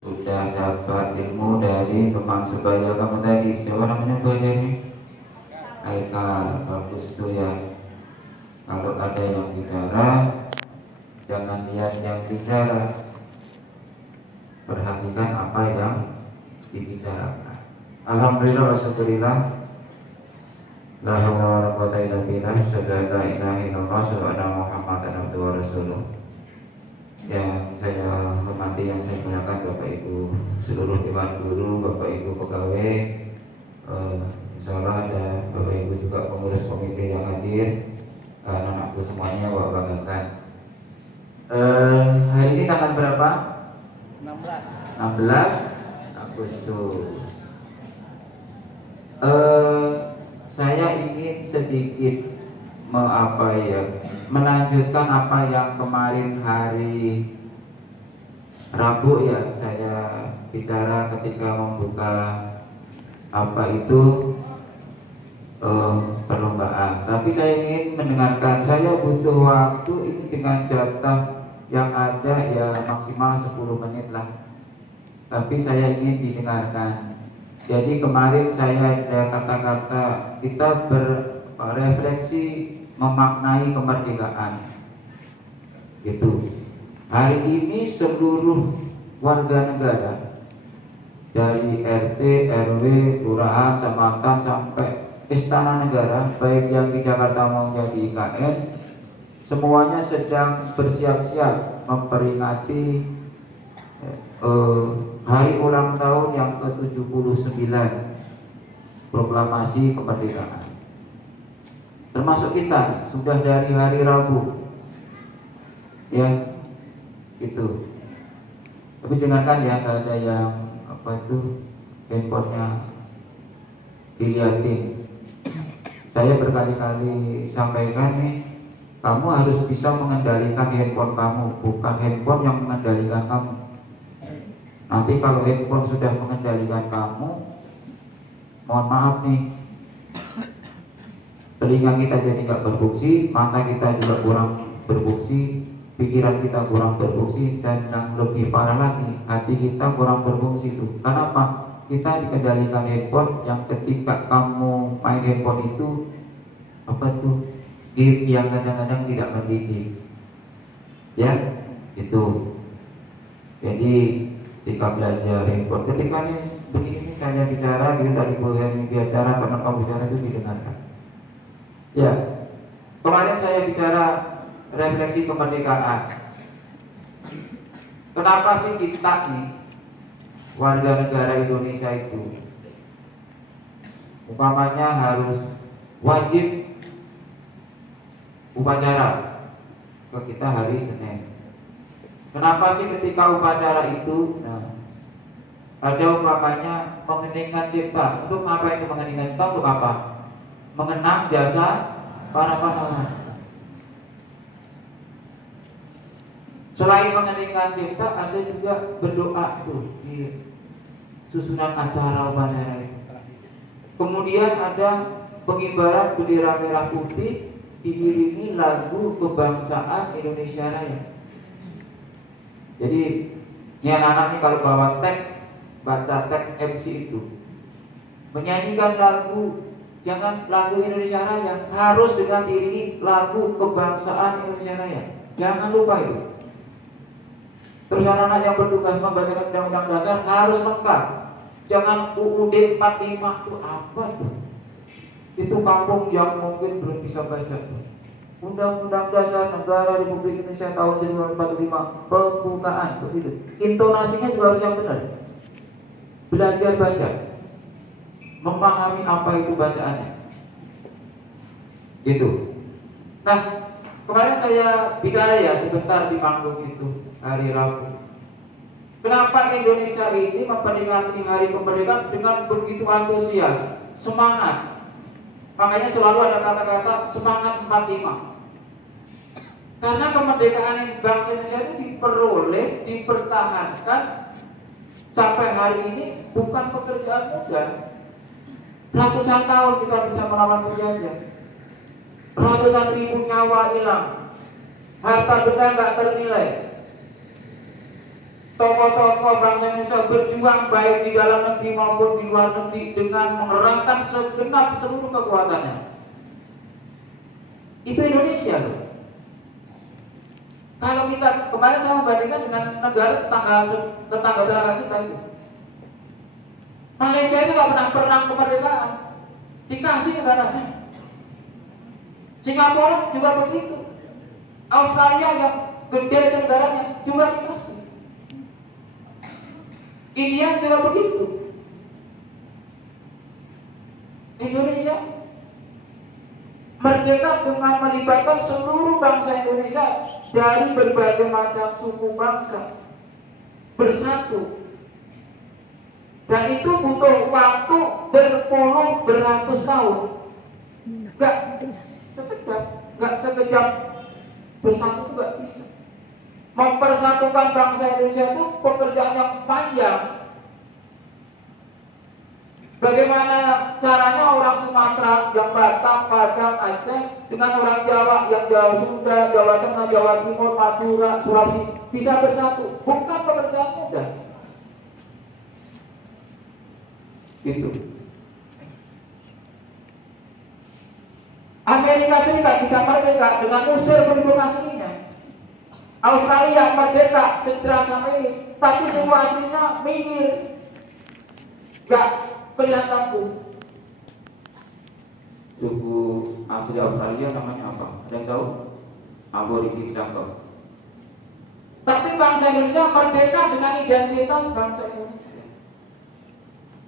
sudah dapat ilmu dari teman sebaya kamu tadi. Siapa namanya sebayanya? Aikal. Bagus tuh ya. Kalau ada yang bicara, jangan lihat yang bicara, perhatikan apa yang dibicarakan. Alhamdulillah wasyukurillah. La haula wala quwwata illa billah. Asyhadu an la ilaha illallah wa asyhadu anna Muhammadan abduhu wa rasuluh. Yang saya hormati, yang saya muliakan Bapak Ibu seluruh dewan guru, Bapak Ibu pegawai, insyaallah ada Bapak Ibu juga pengurus komite yang hadir, anak-anakku semuanya Bapak banggakan. Hari ini tanggal berapa? 16 Agustus. Saya ingin sedikit melanjutkan apa yang kemarin hari Rabu ya saya bicara ketika membuka perlombaan. Tapi saya ingin mendengarkan. Saya butuh waktu ini dengan jatah yang ada ya maksimal 10 menit lah. Tapi saya ingin didengarkan. Jadi kemarin saya ada kata-kata kita berefleksi memaknai kemerdekaan. Gitu. Hari ini seluruh warga negara dari RT, RW, kelurahan, kecamatan sampai istana negara, baik yang di Jakarta maupun yang di IKN, semuanya sedang bersiap-siap memperingati hari ulang tahun yang ke-79 proklamasi kemerdekaan. Termasuk kita sudah dari hari Rabu, ya, itu. Tapi dengarkan ya, kalau ada yang handphonenya dilihatin. Saya berkali-kali sampaikan nih, kamu harus bisa mengendalikan handphone kamu, bukan handphone yang mengendalikan kamu. Nanti kalau handphone sudah mengendalikan kamu, mohon maaf nih, telinga kita jadi nggak berfungsi, mata kita juga kurang berfungsi, pikiran kita kurang berfungsi, dan yang lebih parah lagi, hati kita kurang berfungsi itu. Kenapa? Kita dikendalikan handphone yang ketika kamu main handphone itu game yang kadang-kadang tidak mendidik, ya, itu. Jadi ketika belajar handphone, ketika nih begini saya bicara, gitu tadi bicara, teman kamu bicara itu didengarkan. Ya, kemarin saya bicara refleksi kemerdekaan. Kenapa sih kita nih warga negara Indonesia itu umpamanya harus wajib upacara ke kita hari Senin? Kenapa sih ketika upacara itu, ada umpamanya mengeningkan cipta? Untuk apa itu mengeningkan cipta? Untuk apa? Mengenang jasa para pahlawan. Selain mengeningkan cipta, ada juga berdoa tuh di susunan acara upacara itu. Kemudian ada pengibaran bendera merah putih diiringi lagu kebangsaan Indonesia Raya. Jadi ini anak-anak nih kalau bawa teks, baca teks MC itu, menyanyikan lagu, jangan lagu Indonesia Raya, harus dengan diiringi lagu kebangsaan Indonesia Raya. Jangan lupa itu. Terus anak-anak yang bertugas membacakan undang-undang dasar harus lengkap. Jangan UUD 45 itu apa tuh? Itu kampung yang mungkin belum bisa baca tuh. Undang-undang dasar negara Republik Indonesia tahun 1945 pembukaan begitu. Intonasinya juga harus yang benar. Belajar baca, memahami apa itu bacaannya. Gitu. Nah, kemarin saya bicara ya sebentar di panggung itu hari Rabu. Kenapa Indonesia ini memperingati hari kemerdekaan dengan begitu antusias, semangat? Makanya selalu ada kata-kata semangat 45. Karena kemerdekaan bangsa Indonesia itu diperoleh, dipertahankan sampai hari ini bukan pekerjaan mudah. Ratusan tahun kita bisa melawan penjajah. Ratusan ribu nyawa hilang, harta benda nggak ternilai. tokoh-tokoh bangsa Indonesia berjuang baik di dalam negeri maupun di luar negeri dengan mengerahkan segenap seluruh kekuatannya. Itu Indonesia loh. Kalau kita kemarin saya membandingkan dengan negara tetangga kita itu, Malaysia itu nggak pernah perang kemerdekaan, dikasih negaranya. Singapura juga begitu. Australia yang gede negaranya juga dikasih. India juga begitu. Indonesia merdeka dengan melibatkan seluruh bangsa Indonesia dari berbagai macam suku bangsa bersatu. Dan itu butuh waktu beratus tahun. Gak sekejap, gak sekejap bersatu itu gak bisa. Mempersatukan bangsa Indonesia itu pekerjaan yang panjang. Bagaimana caranya orang Sumatera yang Batak, Padang, Aceh dengan orang Jawa yang Jawa Sunda, Jawa Tengah, Jawa Timur, Madura, Sulawesi bisa bersatu? Bukan pekerjaan mudah. Gitu. Amerika Serikat bisa merdeka dengan usir penduduk aslinya. Australia merdeka sejarah sampai ini, tapi semua aslinya minggir, gak kelihatan pun. Suku asli Australia namanya apa? Ada yang tahu? Aborigin cakep. Tapi bangsa Indonesia merdeka dengan identitas bangsa Indonesia.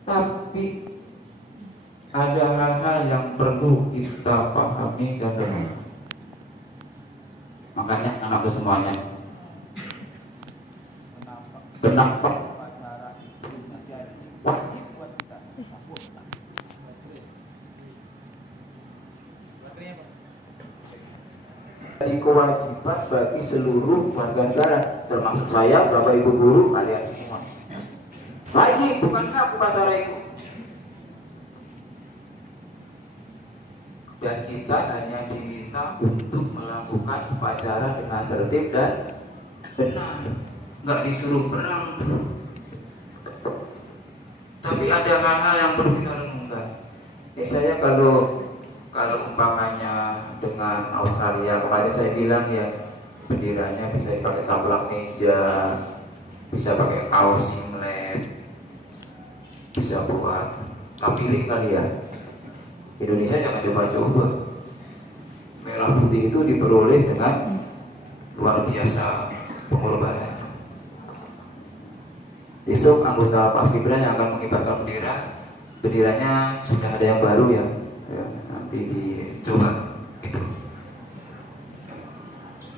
Tapi ada hal-hal yang perlu kita pahami dan benar. Makanya anakku semuanya, kenapa jadi kewajiban bagi seluruh warga negara, termasuk saya, Bapak Ibu guru, kalian semua. Wajib, bukan hak upacara itu. Dan kita hanya diminta untuk melakukan upacara dengan tertib dan benar, nggak disuruh perang. Tapi ada hal-hal yang perlu kita renungkan. Ini saya kalau umpamanya dengan Australia, kemarin saya bilang ya, benderanya bisa pakai taplak meja, bisa pakai kaos singlet, bisa buat tapirik kali ya. Indonesia jangan coba-coba. Merah putih itu diperoleh dengan luar biasa pengorbanannya. Besok anggota Paskibra yang akan mengibarkan benderanya sudah ada yang baru ya, nanti dicoba itu.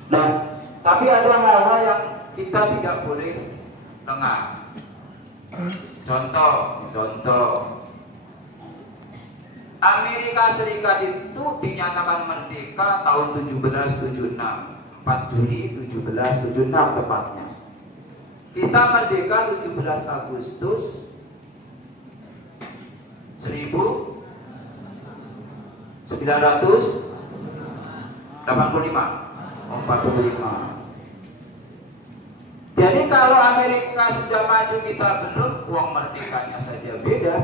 Nah, tapi ada hal-hal yang kita tidak boleh lengah. Contoh. Amerika Serikat itu dinyatakan merdeka tahun 1776, 4 Juli 1776 tepatnya. Kita merdeka 17 Agustus 1945. Jadi kalau Amerika sudah maju kita belum, uang merdekanya saja beda.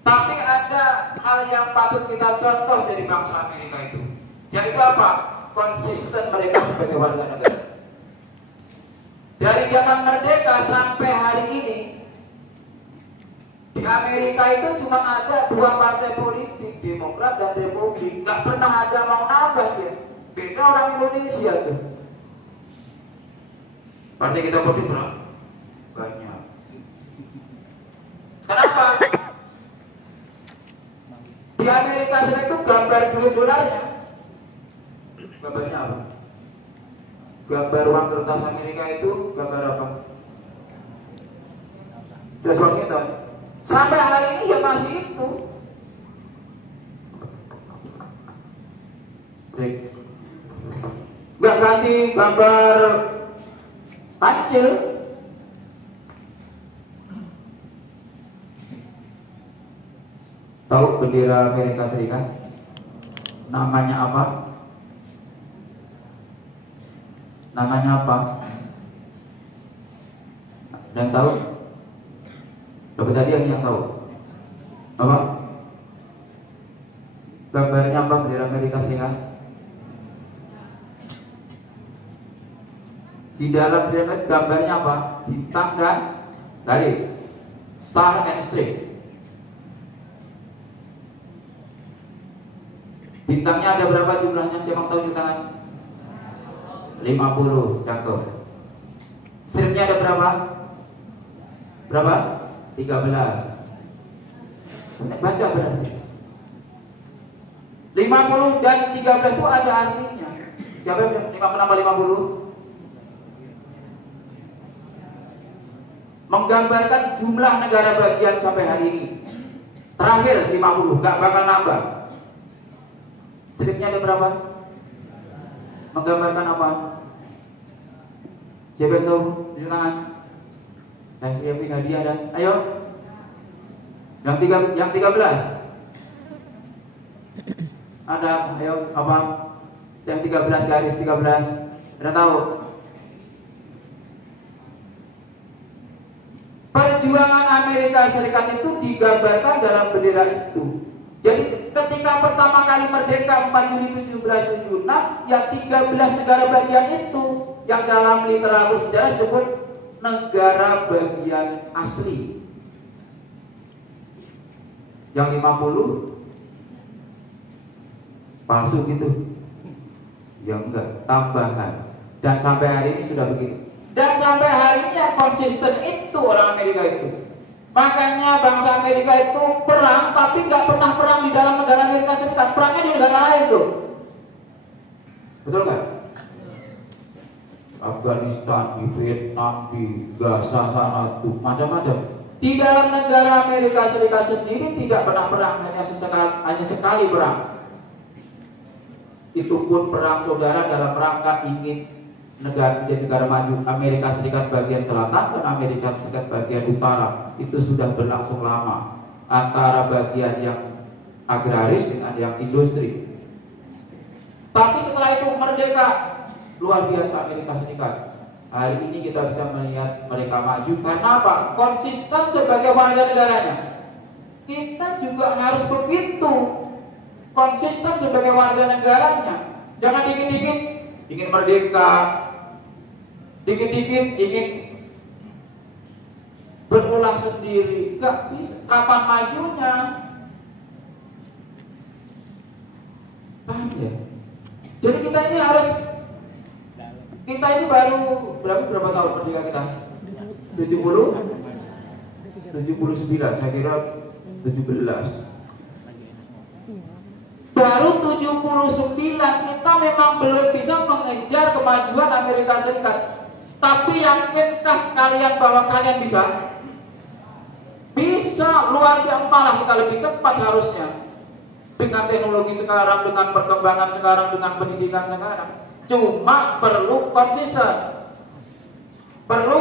Tapi ada hal yang patut kita contoh dari bangsa Amerika itu, yaitu apa? Konsisten mereka sebagai warga negara. Dari zaman merdeka sampai hari ini, di Amerika itu cuma ada 2 partai politik, Demokrat dan Republik. Gak pernah ada mau nambah ya. Beda orang Indonesia tuh. Partai kita politik berapa? Banyak. Kenapa? Di Amerika Serikat itu gambar duit dolarnya, gambarnya apa? Gambar uang kertas Amerika itu gambar apa? George Washington. Sampai hari ini ya masih itu. Gak ganti gambar kancil. Tahu bendera Amerika Serikat? Namanya apa? Namanya apa? Ada yang tahu? Dapat tadi yang tahu? Apa? Gambarnya apa bendera Amerika Serikat? Di dalam bendera gambarnya apa? Bintang dan garis, star and strip. Bintangnya ada berapa jumlahnya? Siapa tahu di tangan? 50, cakep. Stripnya ada berapa? Berapa? 13. Baca berarti 50 dan 13 itu ada artinya. Siapa yang 5 menambah 50? Menggambarkan jumlah negara bagian sampai hari ini. Terakhir 50, gak bakal nambah. Stripnya ada berapa? Menggambarkan apa? Siapa yang tahu? Di tangan. Saya siapin hadiah dan ayo. Yang 13. Ada, ayo apa? Yang 13 garis 13. Ada tahu? Perjuangan Amerika Serikat itu digambarkan dalam bendera itu. Jadi ketika pertama kali merdeka 4 Juli 1776, yang 13 negara bagian itu yang dalam literatur sejarah disebut negara bagian asli. Yang 50 palsu gitu. Ya enggak, tambahan. Dan sampai hari ini sudah begitu. Dan sampai hari ini yang konsisten itu orang Amerika itu. Makanya bangsa Amerika itu perang, tapi nggak pernah perang di dalam negara Amerika Serikat. Perangnya di negara lain tuh. Betul nggak? Afghanistan, di Vietnam, di Gaza sana tuh macam-macam. Di dalam negara Amerika Serikat sendiri tidak pernah perang, hanya sekali perang. Itu pun perang saudara dalam rangka ingin negara maju. Amerika Serikat bagian selatan dan Amerika Serikat bagian utara itu sudah berlangsung lama, antara bagian yang agraris dengan yang industri. Tapi setelah itu merdeka, luar biasa Amerika Serikat. Hari ini kita bisa melihat mereka maju karena apa? Konsisten sebagai warga negaranya. Kita juga harus begitu, konsisten sebagai warga negaranya. Jangan dikit-dikit ingin merdeka, dikit-dikit ingin berulang sendiri. Gak bisa. Kapan majunya? Paham ya? Jadi kita ini harus, kita ini baru berapa tahun merdeka kita? 79, saya kira 17. Baru 79 kita memang belum bisa mengejar kemajuan Amerika Serikat. Tapi yakinkah kalian bahwa kalian bisa? Bisa, luar biasa, malah kita lebih cepat harusnya. Dengan teknologi sekarang, dengan perkembangan sekarang, dengan pendidikan sekarang. Cuma perlu konsisten, perlu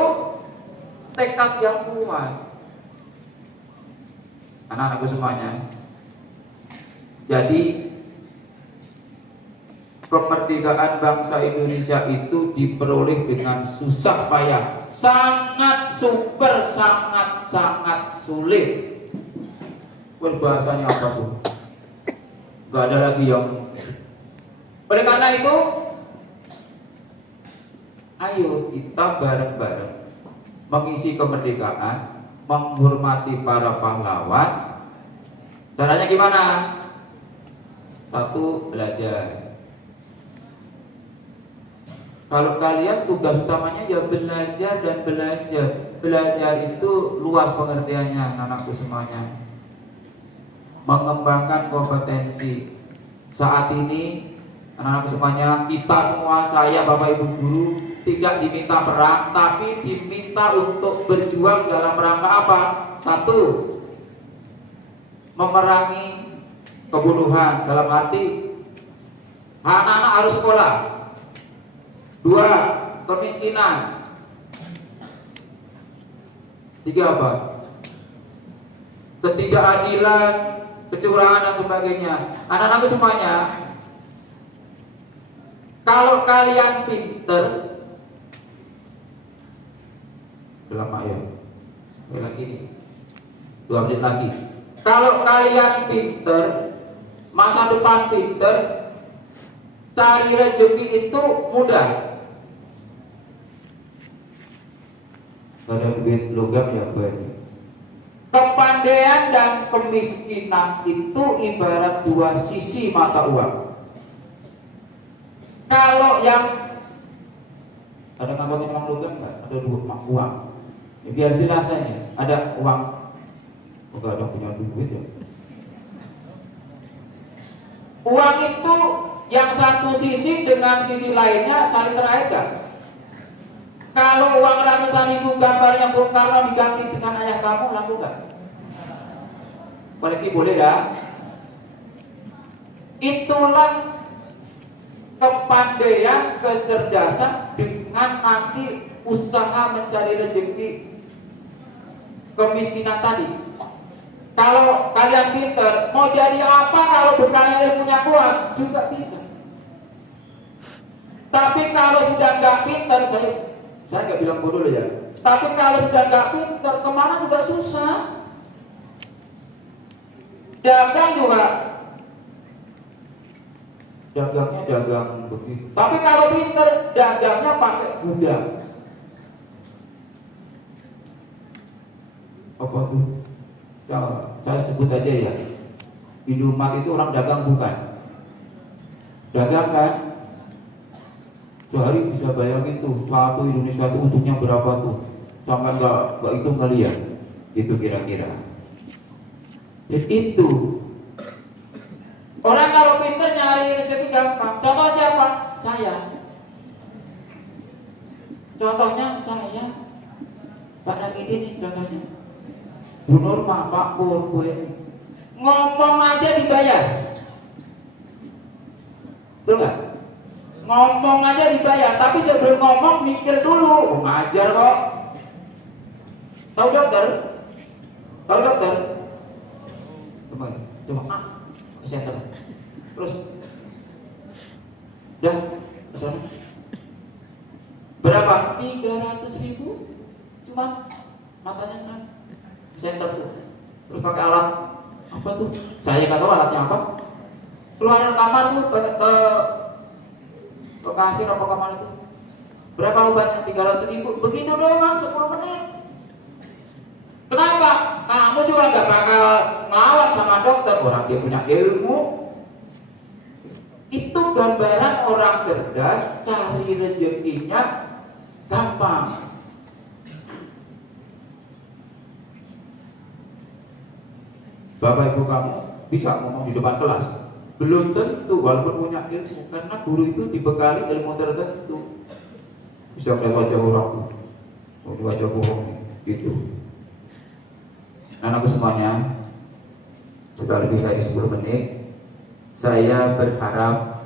tekad yang kuat. Anak-anakku semuanya, jadi kemerdekaan bangsa Indonesia itu diperoleh dengan susah payah, sangat super, sangat sulit. Bahasanya apa tuh? Gak ada lagi yang. Oleh karena itu, ayo kita bareng-bareng mengisi kemerdekaan, menghormati para pahlawan. Caranya gimana? Satu, belajar. Kalau kalian tugas utamanya ya belajar dan belajar. Belajar itu luas pengertiannya, anakku semuanya. Mengembangkan kompetensi. Saat ini anak-anak semuanya, kita semua, saya, bapak ibu guru, tidak diminta perang, tapi diminta untuk berjuang dalam rangka apa? Satu, memerangi kebunuhan, dalam arti anak-anak harus sekolah. Dua, kemiskinan. Tiga apa? Ketidakadilan, kecurangan dan sebagainya. Anak-anak semuanya, kalau kalian pinter, Selama ya. Lagi nih. 2 menit lagi. Kalau kalian pinter, masa depan pinter, cari rezeki itu mudah. Ada duit logam ya banyak. Kepandaian dan kemiskinan itu ibarat 2 sisi mata uang. Kalau yang ada ngomongin uang logam nggak? Ada 2 uang. Ya, biar jelas aja. Ada uang. Enggak ada punya duit ya. Uang itu yang satu sisi dengan sisi lainnya saling terkait. Kalau uang ratusan ribu gambarnya Bung Karno diganti dengan ayah kamu, laku nggak? Koleksi boleh ya. Itulah kepandaian, kecerdasan dengan nanti usaha mencari rezeki kemiskinan tadi. Kalau kalian pinter, mau jadi apa kalau bukan ilmunya kuat juga bisa. Tapi kalau sudah nggak pinter, saya nggak bilang bodoh ya. Tapi kalau sudah nggak pinter, kemana juga susah. Dagang juga, dagangnya dagang begitu. Tapi kalau pinter, dagangnya pakai gudang. Apa tuh? Saya sebut aja ya. Indomaret itu orang dagang bukan? Dagang kan? Sehari bisa bayangin tuh, satu Indonesia tuh untuknya berapa tuh? Sampai nggak hitung kali ya? Itu kira-kira. Jadi itu. Orang kalau pintar nyari rezeki gampang. Contoh siapa? Saya. Contohnya saya. Pak Rakidi nih contohnya. Bu Nur, Pak Pur, gue ngomong aja dibayar. Betul nggak? Ngomong aja dibayar, tapi sebelum ngomong mikir dulu. Ngajar kok. Tahu dokter? Tahu dokter? Coba center. Terus dah kesana. Berapa? 300.000. Cuma matanya kan center tuh. Terus pakai alat apa tuh? Saya nggak tahu alatnya apa. Keluar dari kamar tuh ke kasir apa kamar itu. Berapa obatnya? 300.000. Begitu doang 10 menit. Kenapa? Kamu juga nggak bakal ngelawan sama dokter. Orang dia punya ilmu. Itu gambaran orang cerdas, cari rezekinya gampang. Bapak ibu kamu bisa ngomong di depan kelas. Belum tentu walaupun punya ilmu, karena guru itu dibekali ilmu tertentu. Bisa melihat wajah orang, wajah bohong gitu. Anakku semuanya, sudah lebih dari 10 menit. Saya berharap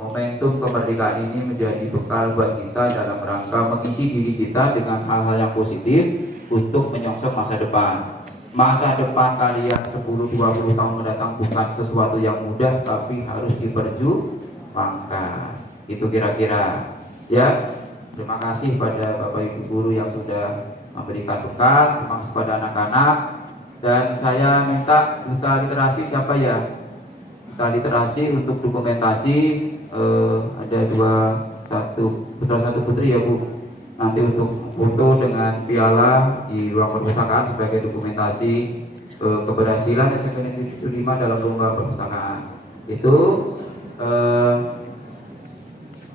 momentum kemerdekaan ini menjadi bekal buat kita dalam rangka mengisi diri kita dengan hal-hal yang positif untuk menyongsong masa depan. Masa depan kalian 10-20 tahun mendatang bukan sesuatu yang mudah, tapi harus diperjuangkan. Itu kira-kira ya. Terima kasih pada Bapak Ibu guru yang sudah memberikan bekal. Terima kasih pada anak-anak. Dan saya minta duta literasi siapa ya? Duta literasi untuk dokumentasi. Ada 1 putra 1 putri ya Bu. Nanti untuk foto dengan piala di ruang perpustakaan sebagai dokumentasi keberhasilan SMP 75 dalam lomba perpustakaan. Itu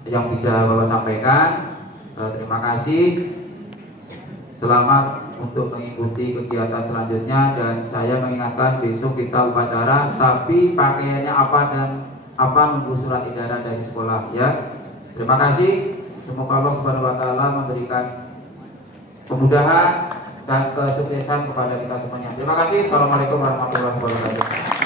yang bisa Bapak sampaikan. Terima kasih. Selamat untuk mengikuti kegiatan selanjutnya, dan saya mengingatkan besok kita upacara, tapi pakaiannya apa dan apa nunggu surat edaran dari sekolah ya. Terima kasih. Semoga Allah Subhanahu wa taala memberikan kemudahan dan kesuksesan kepada kita semuanya. Terima kasih. Assalamualaikum warahmatullahi wabarakatuh.